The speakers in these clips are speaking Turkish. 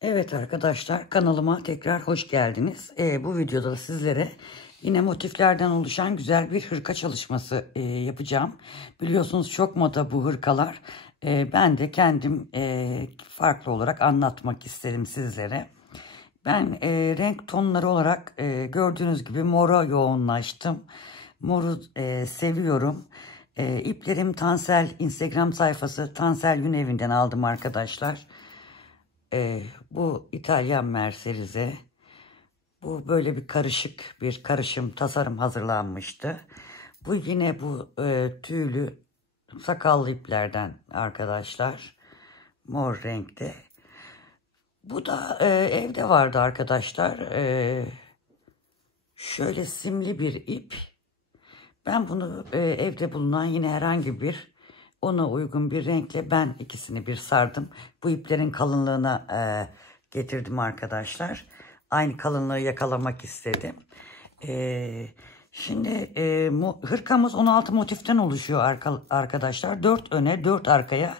Evet arkadaşlar, kanalıma tekrar hoş geldiniz. Bu videoda da sizlere yine motiflerden oluşan güzel bir hırka çalışması yapacağım. Biliyorsunuz çok moda bu hırkalar. Ben de kendim farklı olarak anlatmak isterim sizlere. Ben renk tonları olarak gördüğünüz gibi mora yoğunlaştım. Moru seviyorum. İplerim Tansel, Instagram sayfası Tansel Yünevi'nden aldım arkadaşlar. Bu İtalyan merserize. Bu böyle bir karışım tasarım hazırlanmıştı. Bu yine bu tüylü sakallı iplerden arkadaşlar. Mor renkte. Bu da evde vardı arkadaşlar. Şöyle simli bir ip. Ben bunu evde bulunan yine herhangi bir ona uygun bir renkle ben ikisini bir sardım. Bu iplerin kalınlığına getirdim arkadaşlar. Aynı kalınlığı yakalamak istedim. Şimdi hırkamız 16 motiften oluşuyor arkadaşlar. 4 öne 4 arkaya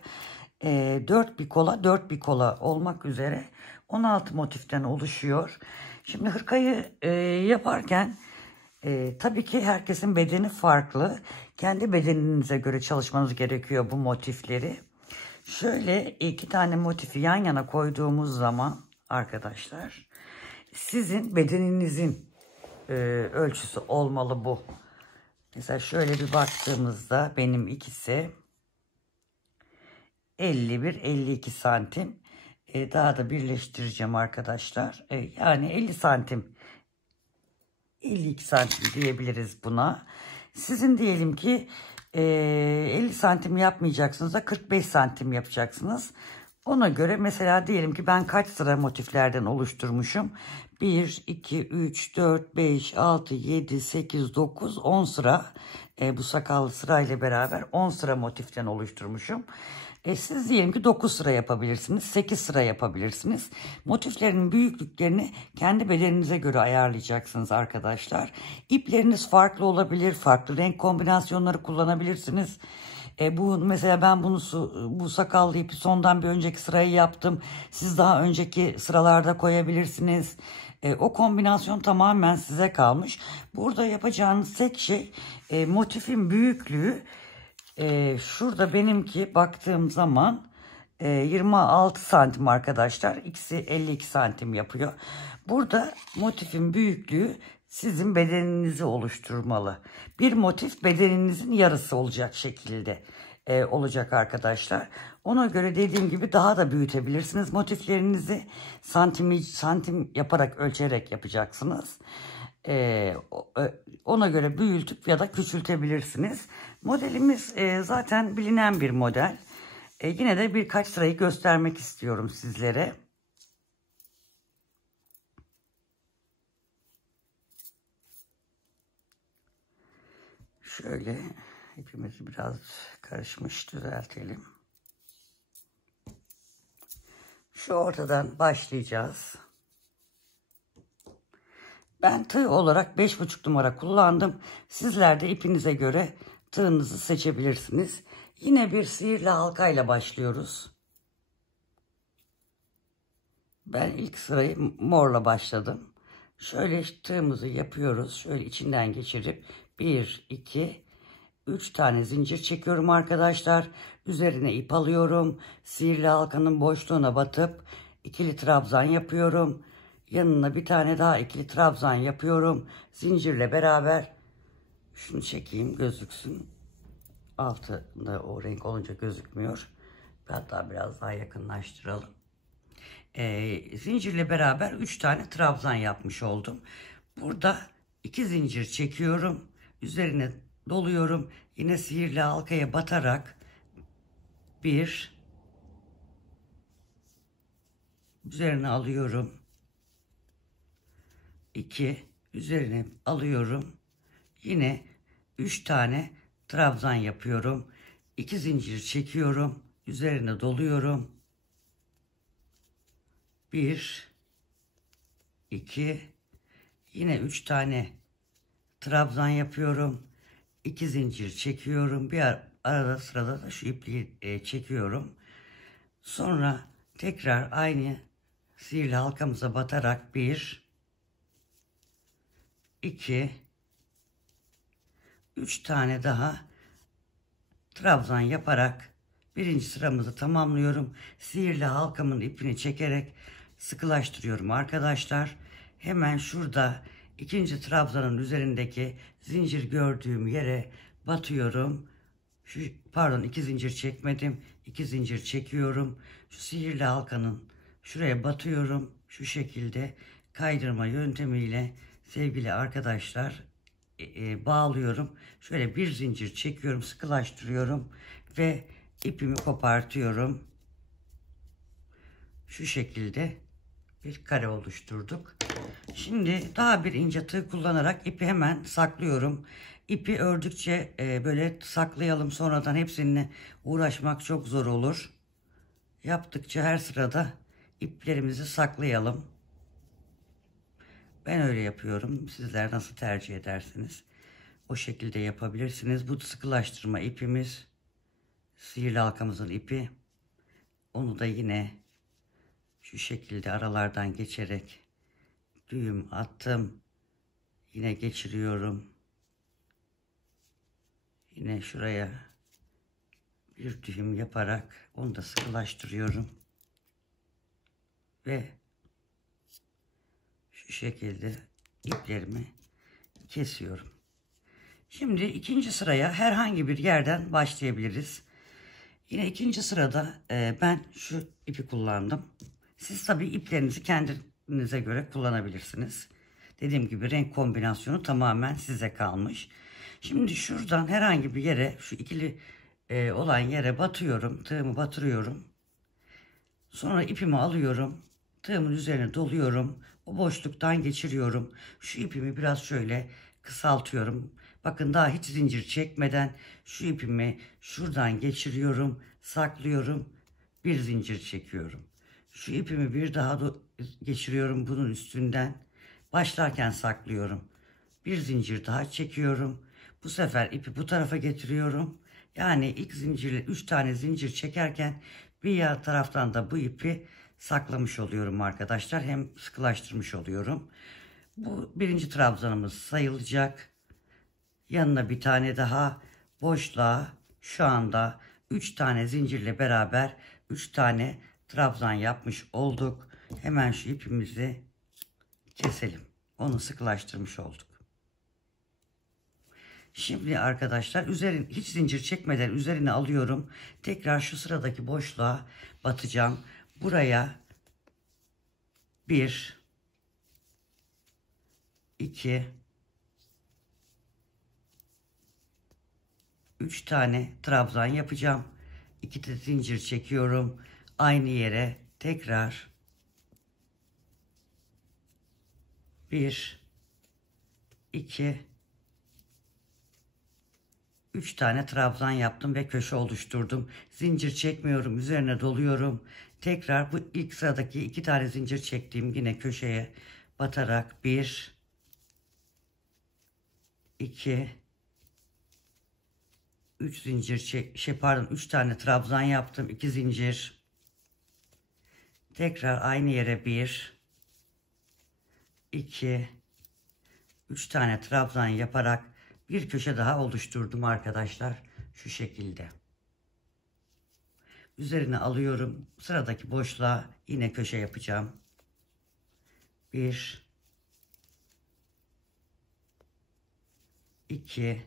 4 bir kola 4 bir kola olmak üzere 16 motiften oluşuyor. Şimdi hırkayı yaparken tabii ki herkesin bedeni farklı. Kendi bedeninize göre çalışmanız gerekiyor bu motifleri. Şöyle iki tane motifi yan yana koyduğumuz zaman arkadaşlar sizin bedeninizin ölçüsü olmalı bu. Mesela şöyle bir baktığımızda benim ikisi 51-52 santim. Daha da birleştireceğim arkadaşlar. Yani 50 santim. 52 santim diyebiliriz buna. Sizin diyelim ki 50 santim yapmayacaksınız da 45 santim yapacaksınız. Ona göre mesela diyelim ki ben kaç sıra motiflerden oluşturmuşum? 1, 2, 3, 4, 5, 6, 7, 8, 9, 10 sıra. Bu sakallı sırayla beraber 10 sıra motiften oluşturmuşum. Siz diyelim ki 9 sıra yapabilirsiniz, 8 sıra yapabilirsiniz. Motiflerin büyüklüklerini kendi bedeninize göre ayarlayacaksınız arkadaşlar. İpleriniz farklı olabilir, farklı renk kombinasyonları kullanabilirsiniz. Bu mesela ben bu sakallı ipi sondan bir önceki sırayı yaptım. Siz daha önceki sıralarda koyabilirsiniz. O kombinasyon tamamen size kalmış. Burada yapacağınız tek şey motifin büyüklüğü. Şurada benimki baktığım zaman 26 santim arkadaşlar. İkisi 52 santim yapıyor. Burada motifin büyüklüğü sizin bedeninizi oluşturmalı. Bir motif bedeninizin yarısı olacak şekilde olacak arkadaşlar. Ona göre dediğim gibi daha da büyütebilirsiniz. Motiflerinizi santim yaparak ölçerek yapacaksınız. Ona göre büyütüp ya da küçültebilirsiniz. Modelimiz zaten bilinen bir model. Yine de birkaç sırayı göstermek istiyorum sizlere. Şöyle ipimizi biraz karışmış, düzeltelim. Şu ortadan başlayacağız. Ben tığ olarak 5,5 numara kullandım. Sizler de ipinize göre tığınızı seçebilirsiniz. Yine bir sihirli halkayla başlıyoruz. Ben ilk sırayı morla başladım. Şöyle tığımızı yapıyoruz. Şöyle içinden geçirip 1, 2, 3 tane zincir çekiyorum arkadaşlar. Üzerine ip alıyorum. Sihirli halkanın boşluğuna batıp ikili trabzan yapıyorum. Yanına bir tane daha ikili trabzan yapıyorum. Zincirle beraber şunu çekeyim gözüksün. Altında o renk olunca gözükmüyor. Hatta biraz daha yakınlaştıralım. Zincirle beraber 3 tane trabzan yapmış oldum. Burada 2 zincir çekiyorum. Üzerine doluyorum. Yine sihirli halkaya batarak 1, üzerine alıyorum. 2, üzerine alıyorum. Yine 3 tane trabzan yapıyorum. 2 zincir çekiyorum. Üzerine doluyorum. 1, 2, yine 3 tane trabzan yapıyorum. 2 zincir çekiyorum. Bir arada sırada da şu ipliği çekiyorum. Sonra tekrar aynı sihirli halkamıza batarak 1, 2, 3 tane daha trabzan yaparak birinci sıramızı tamamlıyorum. Sihirli halkamın ipini çekerek sıkılaştırıyorum arkadaşlar. Hemen şurada ikinci trabzanın üzerindeki zincir gördüğüm yere batıyorum. Pardon, 2 zincir çekmedim. 2 zincir çekiyorum. Şu sihirli halkanın şuraya batıyorum. Şu şekilde kaydırma yöntemiyle sevgili arkadaşlar bağlıyorum. Şöyle bir zincir çekiyorum, sıkılaştırıyorum ve ipimi kopartıyorum. Şu şekilde bir kare oluşturduk. Şimdi daha bir ince tığ kullanarak ipi hemen saklıyorum. İpi ördükçe böyle saklayalım. Sonradan hepsini uğraşmak çok zor olur. Yaptıkça her sırada iplerimizi saklayalım. Ben öyle yapıyorum. Sizler nasıl tercih edersiniz? O şekilde yapabilirsiniz. Bu sıkılaştırma ipimiz. Sihirli halkamızın ipi. Onu da yine şu şekilde aralardan geçerek düğüm attım. Yine geçiriyorum. Yine şuraya bir düğüm yaparak onu da sıkılaştırıyorum. Ve şu şekilde iplerimi kesiyorum. Şimdi ikinci sıraya herhangi bir yerden başlayabiliriz. Yine ikinci sırada ben şu ipi kullandım. Siz tabii iplerinizi kendinize göre kullanabilirsiniz. Dediğim gibi renk kombinasyonu tamamen size kalmış. Şimdi şuradan herhangi bir yere, şu ikili olan yere batıyorum. Tığımı batırıyorum. Sonra ipimi alıyorum. Tığımın üzerine doluyorum. O boşluktan geçiriyorum. Şu ipimi biraz şöyle kısaltıyorum. Bakın daha hiç zincir çekmeden şu ipimi şuradan geçiriyorum. Saklıyorum. Bir zincir çekiyorum. Şu ipimi bir daha geçiriyorum bunun üstünden. Başlarken saklıyorum. Bir zincir daha çekiyorum. Bu sefer ipi bu tarafa getiriyorum. Yani ilk zincirle 3 tane zincir çekerken bir yan taraftan da bu ipi saklamış oluyorum arkadaşlar. Hem sıkılaştırmış oluyorum. Bu birinci trabzanımız sayılacak. Yanına bir tane daha boşluğa şu anda 3 tane zincirle beraber 3 tane trabzan yapmış olduk. Hemen şu ipimizi keselim. Onu sıkılaştırmış olduk. Şimdi arkadaşlar hiç zincir çekmeden üzerine alıyorum. Tekrar şu sıradaki boşluğa batacağım. Buraya 1, 2, 3 tane trabzan yapacağım. 2 de zincir çekiyorum. Aynı yere tekrar 1, 2, 3 tane trabzan yaptım ve köşe oluşturdum. Zincir çekmiyorum. Üzerine doluyorum. Tekrar bu ilk sıradaki 2 tane zincir çektiğim yine köşeye batarak 1, 2, 3 zincir pardon 3 tane trabzan yaptım. 2 zincir. Tekrar aynı yere 1, 2, 3 tane trabzan yaparak bir köşe daha oluşturdum arkadaşlar. Şu şekilde. Üzerine alıyorum. Sıradaki boşluğa yine köşe yapacağım. 1, 2,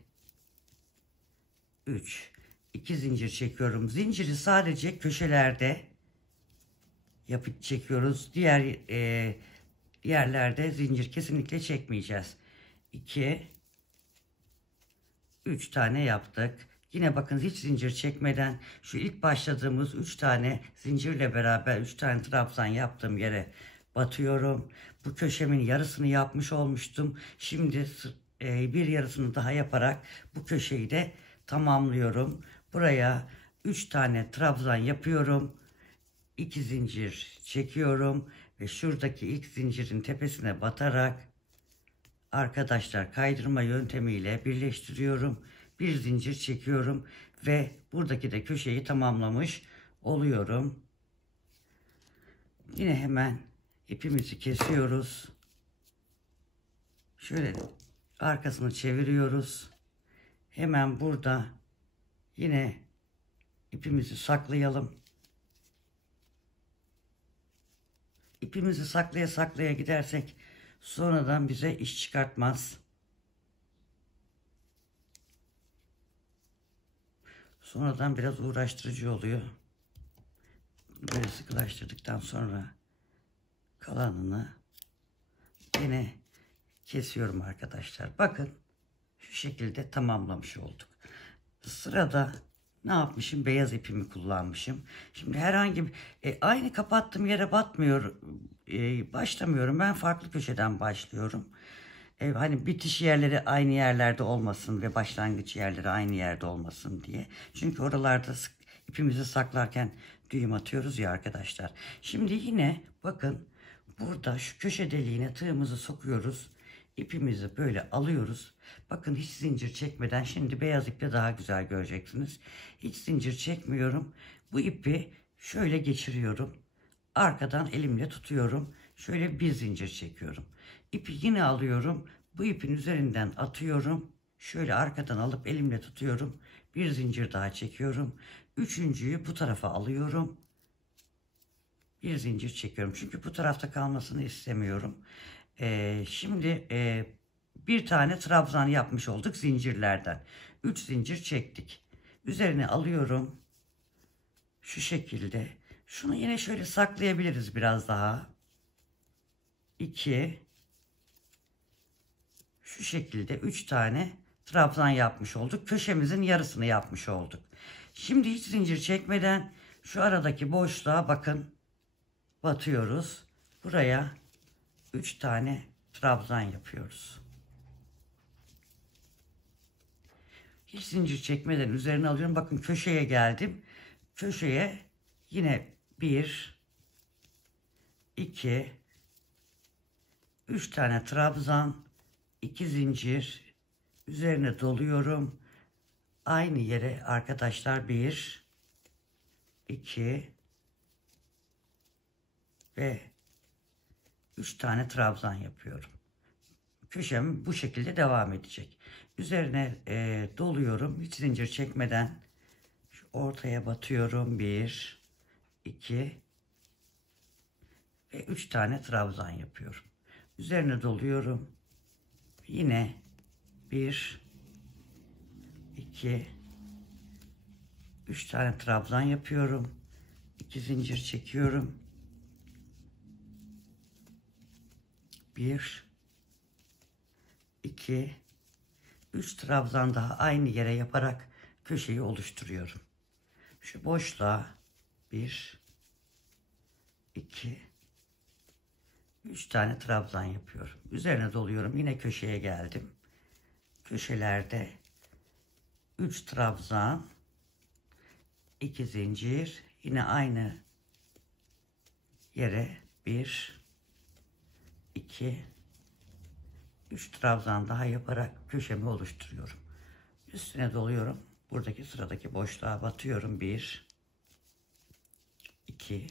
3, 2 zincir çekiyorum. Zinciri sadece köşelerde yapıp çekiyoruz. Diğer yerlerde zincir kesinlikle çekmeyeceğiz. 2, 3 tane yaptık. Yine bakın hiç zincir çekmeden şu ilk başladığımız 3 tane zincirle beraber 3 tane trabzan yaptığım yere batıyorum. Bu köşemin yarısını yapmış olmuştum. Şimdi bir yarısını daha yaparak bu köşeyi de tamamlıyorum. Buraya 3 tane trabzan yapıyorum. 2 zincir çekiyorum ve şuradaki ilk zincirin tepesine batarak arkadaşlar kaydırma yöntemiyle birleştiriyorum. Bir zincir çekiyorum ve buradaki de köşeyi tamamlamış oluyorum. Yine hemen ipimizi kesiyoruz. Şöyle arkasını çeviriyoruz. Hemen burada yine ipimizi saklayalım. İpimizi saklaya saklaya gidersek sonradan bize iş çıkartmaz. Sonradan biraz uğraştırıcı oluyor. Böyle sıkılaştırdıktan sonra kalanını yine kesiyorum arkadaşlar. Bakın şu şekilde tamamlamış olduk. Sırada ne yapmışım? Beyaz ipimi kullanmışım. Şimdi herhangi bir aynı kapattığım yere başlamıyorum. Ben farklı köşeden başlıyorum. Hani bitiş yerleri aynı yerlerde olmasın ve başlangıç yerleri aynı yerde olmasın diye. Çünkü oralarda ipimizi saklarken düğüm atıyoruz ya arkadaşlar. Şimdi yine bakın burada şu köşe deliğine tığımızı sokuyoruz. İpimizi böyle alıyoruz. Bakın hiç zincir çekmeden şimdi beyaz iple daha güzel göreceksiniz. Hiç zincir çekmiyorum. Bu ipi şöyle geçiriyorum. Arkadan elimle tutuyorum. Şöyle bir zincir çekiyorum. İpi yine alıyorum. Bu ipin üzerinden atıyorum. Şöyle arkadan alıp elimle tutuyorum. Bir zincir daha çekiyorum. Üçüncüyü bu tarafa alıyorum. Bir zincir çekiyorum. Çünkü bu tarafta kalmasını istemiyorum. Şimdi bir tane trabzan yapmış olduk zincirlerden. 3 zincir çektik. Üzerine alıyorum. Şu şekilde. Şunu yine şöyle saklayabiliriz biraz daha. 2, şu şekilde 3 tane trabzan yapmış olduk. Köşemizin yarısını yapmış olduk. Şimdi hiç zincir çekmeden şu aradaki boşluğa bakın batıyoruz. Buraya 3 tane trabzan yapıyoruz. Hiç zincir çekmeden üzerine alıyorum. Bakın köşeye geldim. Köşeye yine 1, 2, 3 tane trabzan, 2 zincir üzerine doluyorum. Aynı yere arkadaşlar 1, 2 ve 3 tane trabzan yapıyorum. Köşem bu şekilde devam edecek. Üzerine doluyorum. Hiç zincir çekmeden şu ortaya batıyorum. 1, 2 ve 3 tane trabzan yapıyorum. Üzerine doluyorum. Yine 1, 2, 3 tane trabzan yapıyorum. 2 zincir çekiyorum. 1, 2, 3 trabzan daha aynı yere yaparak köşeyi oluşturuyorum. Şu boşluğa 1, 2, 3 tane trabzan yapıyorum. Üzerine doluyorum. Yine köşeye geldim. Köşelerde 3 trabzan, 2 zincir, yine aynı yere 1, 2, 3 trabzan daha yaparak köşemi oluşturuyorum. Üstüne doluyorum. Buradaki sıradaki boşluğa batıyorum. 1, 2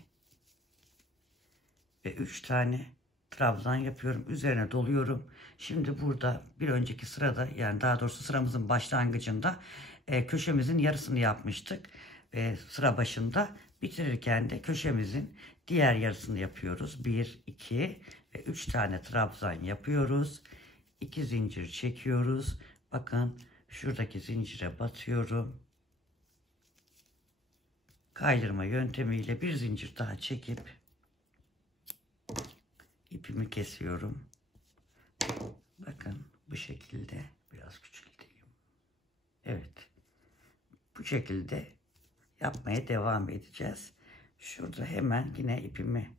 ve 3 tane trabzan yapıyorum. Üzerine doluyorum. Şimdi burada bir önceki sırada, yani daha doğrusu sıramızın başlangıcında köşemizin yarısını yapmıştık. Ve sıra başında bitirirken de köşemizin diğer yarısını yapıyoruz. 1, 2 ve 3 tane trabzan yapıyoruz. 2 zincir çekiyoruz. Bakın şuradaki zincire batıyorum. Kaydırma yöntemiyle bir zincir daha çekip ipimi kesiyorum. Bakın bu şekilde, biraz küçülteyim. Evet. Bu şekilde yapmaya devam edeceğiz. Şurada hemen yine ipimi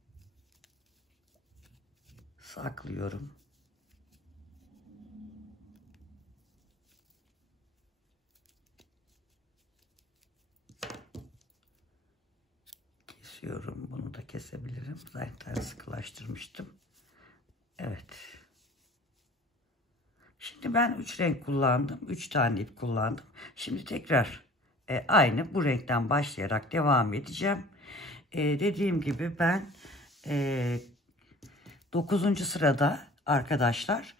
saklıyorum. Kesiyorum. Bunu da kesebilirim. Zaten sıkılaştırmıştım. Evet. Şimdi ben 3 renk kullandım. 3 tane ip kullandım. Şimdi tekrar aynı bu renkten başlayarak devam edeceğim. Dediğim gibi ben 9. sırada arkadaşlar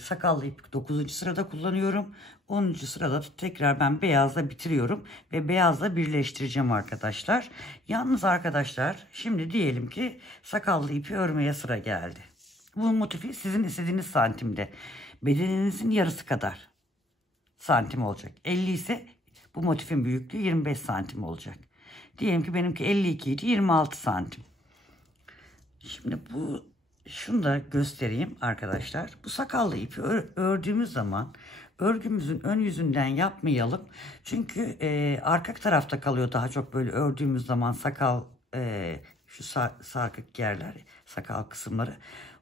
sakallı ip 9. sırada kullanıyorum. 10. sırada tekrar ben beyazla bitiriyorum ve beyazla birleştireceğim arkadaşlar. Yalnız arkadaşlar şimdi diyelim ki sakallı ipi örmeye sıra geldi. Bu motifi sizin istediğiniz santimde, bedeninizin yarısı kadar santim olacak. 50 ise bu motifin büyüklüğü 25 santim olacak. Diyelim ki benimki 52 idi, 26 santim. Şimdi şunu da göstereyim arkadaşlar. Bu sakallı ipi ördüğümüz zaman örgümüzün ön yüzünden yapmayalım. Çünkü arka tarafta kalıyor daha çok böyle ördüğümüz zaman sakal, şu sarkık yerler, sakal kısımları.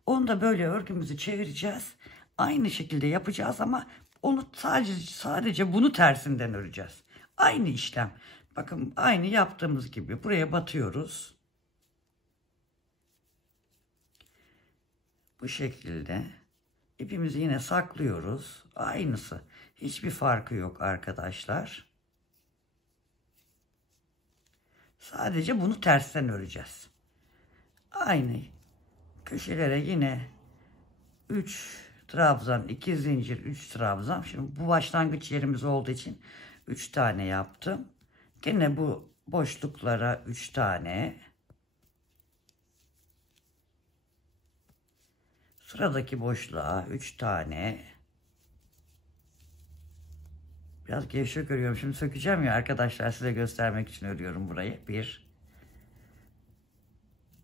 Onu da böyle örgümüzü çevireceğiz. Aynı şekilde yapacağız ama onu sadece bunu tersinden öreceğiz. Aynı işlem. Bakın aynı yaptığımız gibi buraya batıyoruz. Bu şekilde ipimizi yine saklıyoruz. Aynısı. Hiçbir farkı yok arkadaşlar. Sadece bunu tersten öreceğiz. Aynı köşelere yine 3 trabzan, 2 zincir, 3 trabzan. Şimdi bu başlangıç yerimiz olduğu için 3 tane yaptım. Yine bu boşluklara 3 tane. Sıradaki boşluğa 3 tane. Biraz gevşek örüyorum. Şimdi sökeceğim ya arkadaşlar, size göstermek için örüyorum burayı. 1,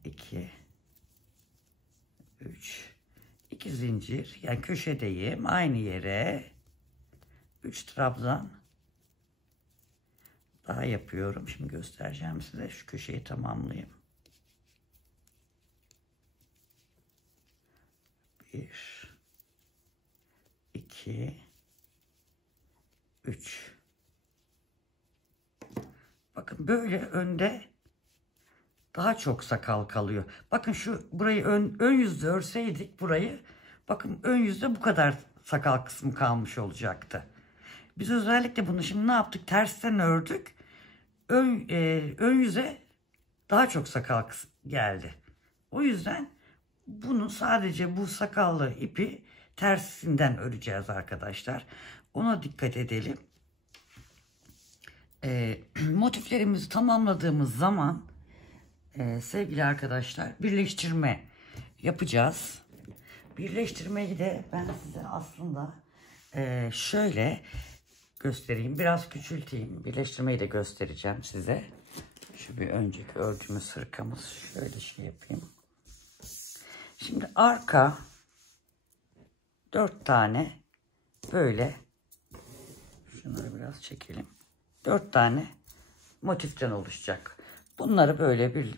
2, 3, 2 zincir. Yani köşedeyim. Aynı yere 3 trabzan daha yapıyorum. Şimdi göstereceğim size. Şu köşeyi tamamlayayım. 1, 2, 3. Bakın böyle önde daha çok sakal kalıyor. Bakın burayı ön yüzde örseydik burayı, bakın ön yüzde bu kadar sakal kısmı kalmış olacaktı. Biz özellikle bunu şimdi ne yaptık? Tersten ördük. Ön yüze daha çok sakal geldi. O yüzden bunu sadece bu sakallı ipi tersinden öreceğiz arkadaşlar. Ona dikkat edelim. Motiflerimizi tamamladığımız zaman sevgili arkadaşlar birleştirme yapacağız. Birleştirmeyi de ben size aslında şöyle göstereyim. Biraz küçülteyim. Birleştirmeyi de göstereceğim size. Şu bir önceki ördüğümüz hırkamız. Şöyle şey yapayım. Şimdi arka 4 tane böyle, şunları biraz çekelim. 4 tane motiften oluşacak. Bunları böyle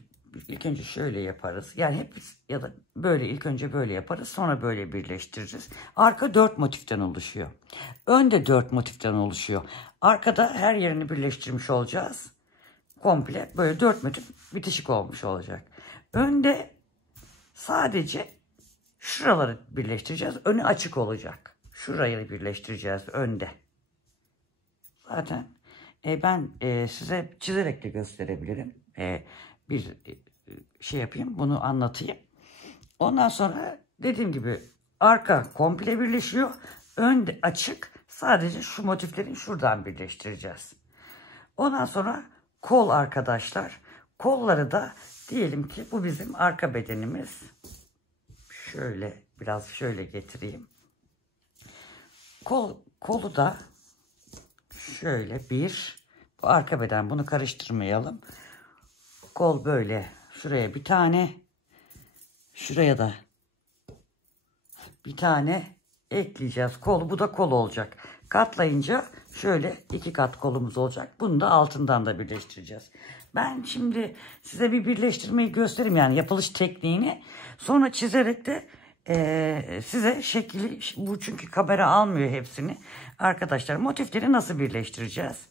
ilk önce şöyle yaparız. Yani hep ya da böyle ilk önce böyle yaparız. Sonra böyle birleştiririz. Arka 4 motiften oluşuyor. Ön de 4 motiften oluşuyor. Arkada her yerini birleştirmiş olacağız. Komple böyle 4 motif bitişik olmuş olacak. Önde sadece şuraları birleştireceğiz. Önü açık olacak. Şurayı birleştireceğiz önde. Zaten ben size çizerek de gösterebilirim. Bir şey yapayım, bunu anlatayım. Ondan sonra dediğim gibi arka komple birleşiyor. Ön de açık. Sadece şu motifleri şuradan birleştireceğiz. Ondan sonra kol arkadaşlar. Kolları da diyelim ki bu bizim arka bedenimiz. Şöyle biraz şöyle getireyim. Kolu da şöyle bu arka beden, bunu karıştırmayalım. Kol böyle şuraya bir tane, şuraya da bir tane ekleyeceğiz. Bu da kol olacak. Katlayınca şöyle 2 kat kolumuz olacak. Bunu da altından da birleştireceğiz. Ben şimdi size bir birleştirmeyi göstereyim, yani yapılış tekniğini. Sonra çizerek de size şekli, bu çünkü kamera almıyor hepsini. Arkadaşlar, motifleri nasıl birleştireceğiz?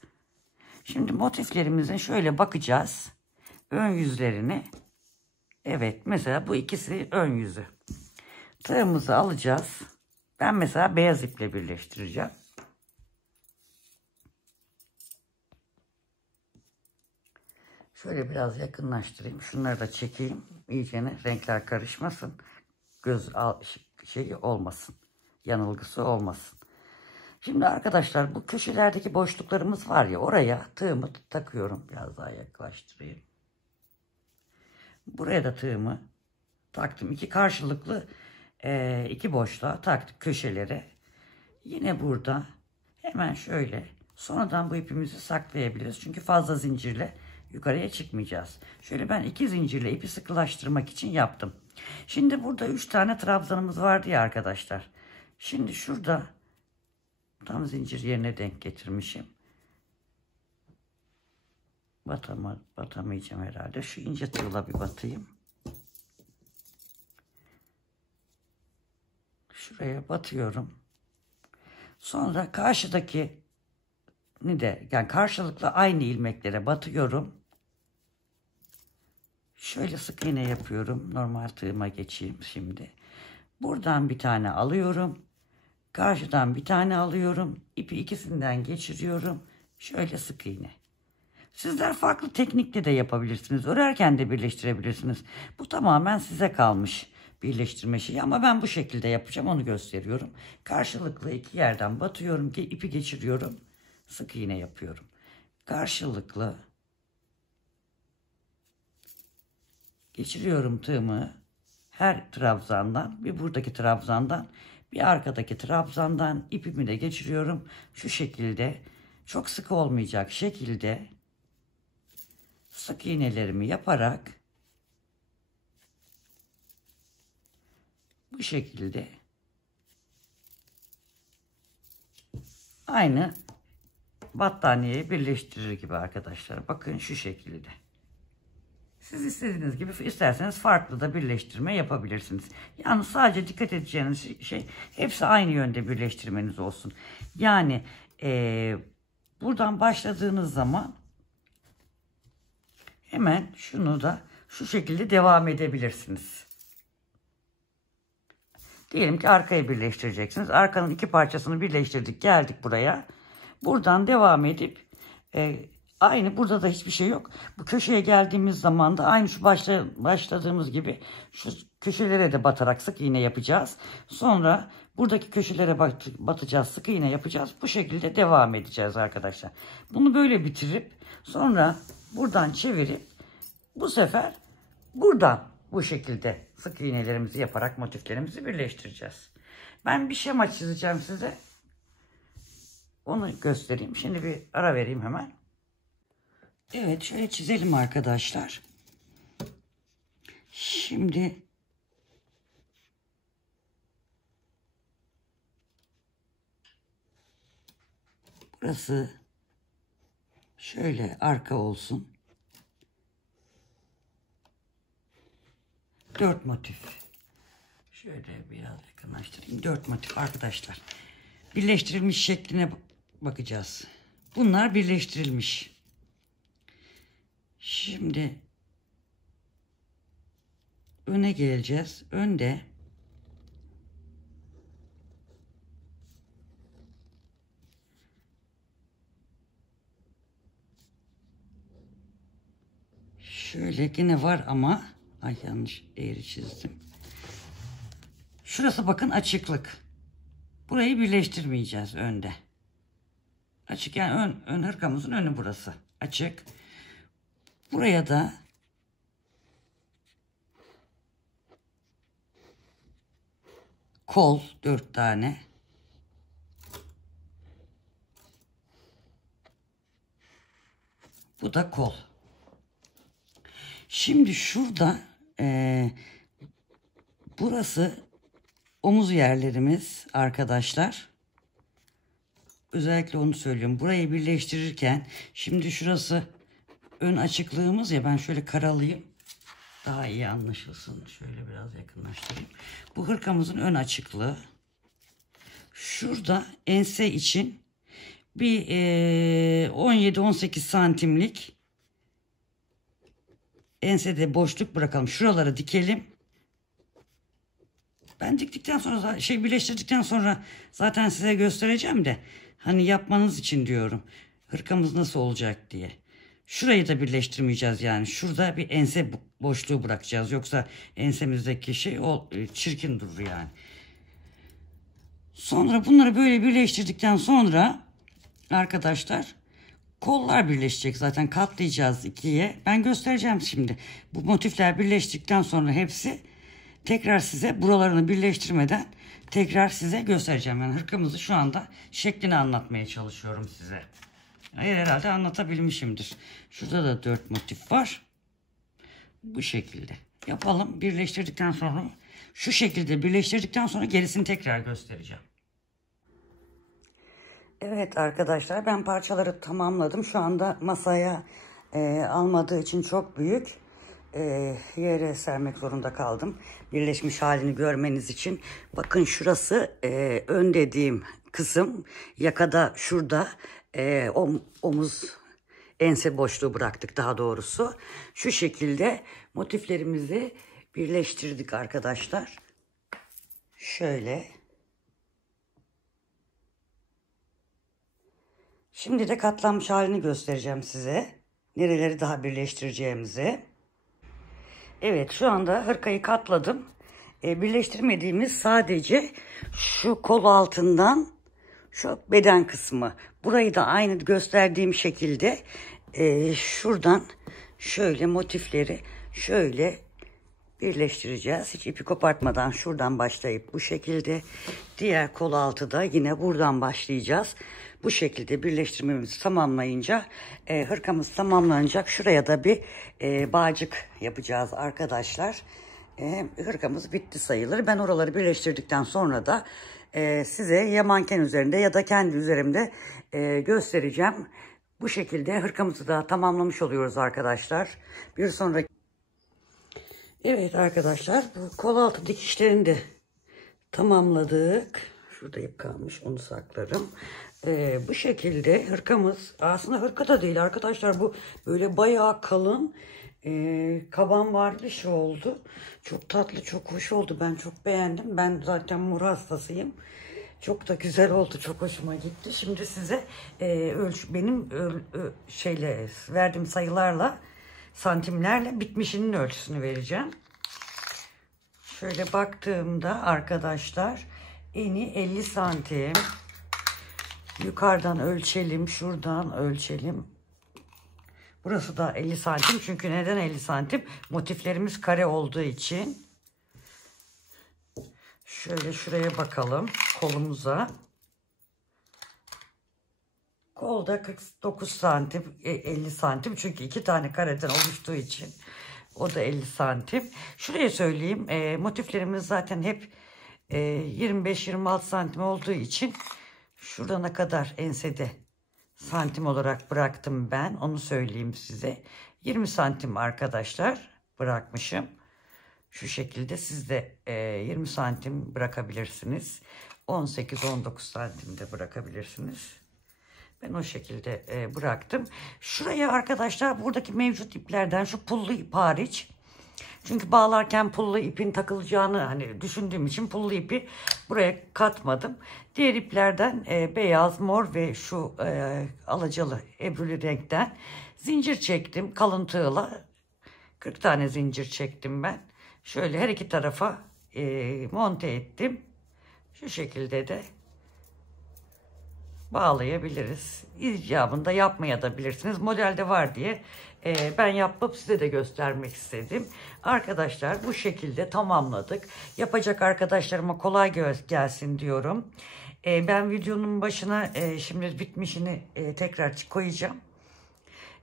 Şimdi motiflerimizin şöyle bakacağız. Ön yüzlerini. Evet, mesela bu ikisi ön yüzü. Tığımızı alacağız. Ben mesela beyaz iple birleştireceğim. Şöyle biraz yakınlaştırayım. Şunları da çekeyim. İyicene renkler karışmasın. Göz şeyi olmasın. Yanılgısı olmasın. Şimdi arkadaşlar, bu köşelerdeki boşluklarımız var ya, oraya tığımı takıyorum. Biraz daha yaklaştırayım. Buraya da tığımı taktım. İki karşılıklı iki boşluğa taktık köşelere. Yine burada hemen şöyle sonradan bu ipimizi saklayabiliriz. Çünkü fazla zincirle yukarıya çıkmayacağız. Şöyle ben 2 zincirle ipi sıkılaştırmak için yaptım. Şimdi burada 3 tane trabzanımız vardı ya arkadaşlar. Şimdi şurada tam zincir yerine denk getirmişim. Batamayacağım herhalde. Şu ince tığla bir batayım. Şuraya batıyorum. Sonra karşıdaki yani karşılıklı aynı ilmeklere batıyorum. Şöyle sık iğne yapıyorum. Normal tığıma geçeyim şimdi. Buradan bir tane alıyorum. Karşıdan bir tane alıyorum. İpi ikisinden geçiriyorum. Şöyle sık iğne. Sizler farklı teknikle de yapabilirsiniz. Örerken de birleştirebilirsiniz. Bu tamamen size kalmış birleştirme şeyi. Ama ben bu şekilde yapacağım. Onu gösteriyorum. Karşılıklı iki yerden batıyorum. İpi geçiriyorum. Sık iğne yapıyorum. Karşılıklı geçiriyorum tığımı. Her trabzandan, bir buradaki trabzandan, bir arkadaki trabzandan ipimi de geçiriyorum. Şu şekilde, çok sık olmayacak şekilde sık iğnelerimi yaparak bu şekilde aynı battaniyeyi birleştirir gibi arkadaşlar. Bakın şu şekilde. Siz istediğiniz gibi, isterseniz farklı da birleştirme yapabilirsiniz. Yalnız sadece dikkat edeceğiniz şey, hepsi aynı yönde birleştirmeniz olsun. Yani buradan başladığınız zaman hemen şunu da şu şekilde devam edebilirsiniz. Diyelim ki arkaya birleştireceksiniz. Arkanın iki parçasını birleştirdik, geldik buraya. Buradan devam edip aynı, burada da hiçbir şey yok. Bu köşeye geldiğimiz zaman da aynı şu başladığımız gibi şu köşelere de batarak sık iğne yapacağız. Sonra buradaki köşelere batacağız, sık iğne yapacağız. Bu şekilde devam edeceğiz arkadaşlar. Bunu böyle bitirip sonra buradan çevirip bu sefer buradan bu şekilde sık iğnelerimizi yaparak motiflerimizi birleştireceğiz. Ben bir şema çizeceğim size. Onu göstereyim. Şimdi bir ara vereyim hemen. Evet, şöyle çizelim arkadaşlar. Şimdi burası Şöyle arka olsun. 4 motif. Şöyle biraz yakınlaştırayım. 4 motif arkadaşlar. Birleştirilmiş şekline bakacağız. Bunlar birleştirilmiş. Şimdi öne geleceğiz. Önde şöyle yine var ama ay yanlış eğri çizdim. Şurası bakın açıklık. Burayı birleştirmeyeceğiz önde. Açık yani ön hırkamızın önü burası. Açık. Buraya da kol 4 tane. Bu da kol. Şimdi şurada burası omuz yerlerimiz arkadaşlar. Özellikle onu söylüyorum. Burayı birleştirirken şimdi şurası ön açıklığımız ya, ben şöyle karalayayım. Daha iyi anlaşılsın. Şöyle biraz yakınlaştırayım. Bu hırkamızın ön açıklığı. Şurada ense için bir 17-18 santimlik ensede boşluk bırakalım. Şuraları dikelim. Ben diktikten sonra birleştirdikten sonra zaten size göstereceğim de hani yapmanız için diyorum. Hırkamız nasıl olacak diye. Şurayı da birleştirmeyeceğiz yani. Şurada bir ense boşluğu bırakacağız. Yoksa ensemizdeki şey çirkin durur yani. Sonra bunları böyle birleştirdikten sonra arkadaşlar kollar birleşecek, zaten katlayacağız ikiye. Ben göstereceğim şimdi. Bu motifler birleştikten sonra hepsi tekrar size buralarını birleştirmeden tekrar size göstereceğim. Yani hırkamızı şu anda şeklini anlatmaya çalışıyorum size. Herhalde anlatabilmişimdir. Şurada da 4 motif var. Bu şekilde yapalım. Birleştirdikten sonra şu şekilde birleştirdikten sonra gerisini tekrar göstereceğim. Evet arkadaşlar, ben parçaları tamamladım. Şu anda masaya almadığı için çok büyük. Yere sermek zorunda kaldım. Birleşmiş halini görmeniz için. Bakın şurası ön dediğim kısım. Yakada şurada omuz ense boşluğu bıraktık daha doğrusu. Şu şekilde motiflerimizi birleştirdik arkadaşlar. Şöyle. Şimdi de katlanmış halini göstereceğim size. Nereleri daha birleştireceğimizi. Evet, şu anda hırkayı katladım. Birleştirmediğimiz sadece şu kol altından şu beden kısmı. Burayı da aynı gösterdiğim şekilde şuradan şöyle motifleri şöyle birleştireceğiz. Hiç ipi kopartmadan şuradan başlayıp bu şekilde, diğer kol altı da yine buradan başlayacağız. Bu şekilde birleştirmemizi tamamlayınca hırkamız tamamlanacak. Şuraya da bir bağcık yapacağız arkadaşlar. Hırkamız bitti sayılır. Ben oraları birleştirdikten sonra da size ya manken üzerinde ya da kendi üzerimde göstereceğim. Bu şekilde hırkamızı da tamamlamış oluyoruz arkadaşlar. Bir sonraki... Evet arkadaşlar, bu kol altı dikişlerini de tamamladık. Şurada ip kalmış, onu saklarım. Bu şekilde hırkamız, aslında hırka da değil arkadaşlar, bu böyle bayağı kalın kaban vardı, şu oldu. Çok tatlı, çok hoş oldu. Ben çok beğendim. Ben zaten mor hastasıyım. Çok da güzel oldu. Çok hoşuma gitti. Şimdi size benim verdiğim sayılarla, santimlerle bitmişinin ölçüsünü vereceğim. Şöyle baktığımda arkadaşlar, eni 50 santim. Yukarıdan ölçelim. Şuradan ölçelim. Burası da 50 santim. Çünkü neden 50 santim? Motiflerimiz kare olduğu için. Şöyle şuraya bakalım. Kolumuza. Kolda 49 santim. 50 santim. Çünkü 2 tane kareden oluştuğu için. O da 50 santim. Şuraya söyleyeyim. Motiflerimiz zaten hep 25-26 santim olduğu için şurana kadar ensede santim olarak bıraktım ben. Onu söyleyeyim size. 20 santim arkadaşlar bırakmışım. Şu şekilde siz de 20 santim bırakabilirsiniz. 18-19 santim de bırakabilirsiniz. Ben o şekilde bıraktım. Şuraya arkadaşlar buradaki mevcut iplerden şu pullu ip hariç. Çünkü bağlarken pullu ipin takılacağını hani düşündüğüm için pullu ipi buraya katmadım. Diğer iplerden beyaz, mor ve şu alacalı ebruli renkten zincir çektim kalın tığla. 40 tane zincir çektim ben. Şöyle her iki tarafa monte ettim. Şu şekilde de bağlayabiliriz. İcabında yapmaya da bilirsiniz. Modelde var diye ben yapıp size de göstermek istedim. Arkadaşlar bu şekilde tamamladık. Yapacak arkadaşlarıma kolay gelsin diyorum. Ben videonun başına şimdi bitmişini tekrar koyacağım.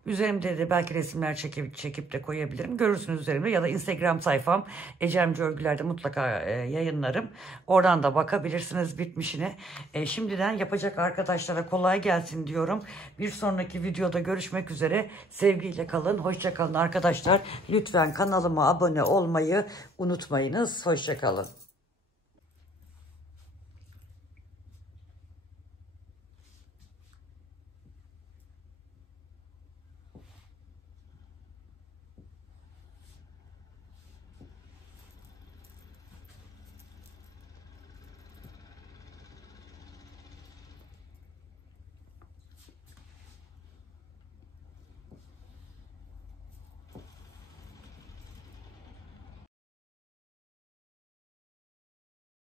Üzerimde de belki resimler çekip de koyabilirim. Görürsünüz üzerimde ya da Instagram sayfam Ecemci Örgüler'de mutlaka yayınlarım. Oradan da bakabilirsiniz bitmişine. Şimdiden yapacak arkadaşlara kolay gelsin diyorum. Bir sonraki videoda görüşmek üzere. Sevgiyle kalın. Hoşça kalın arkadaşlar. Lütfen kanalıma abone olmayı unutmayınız. Hoşça kalın.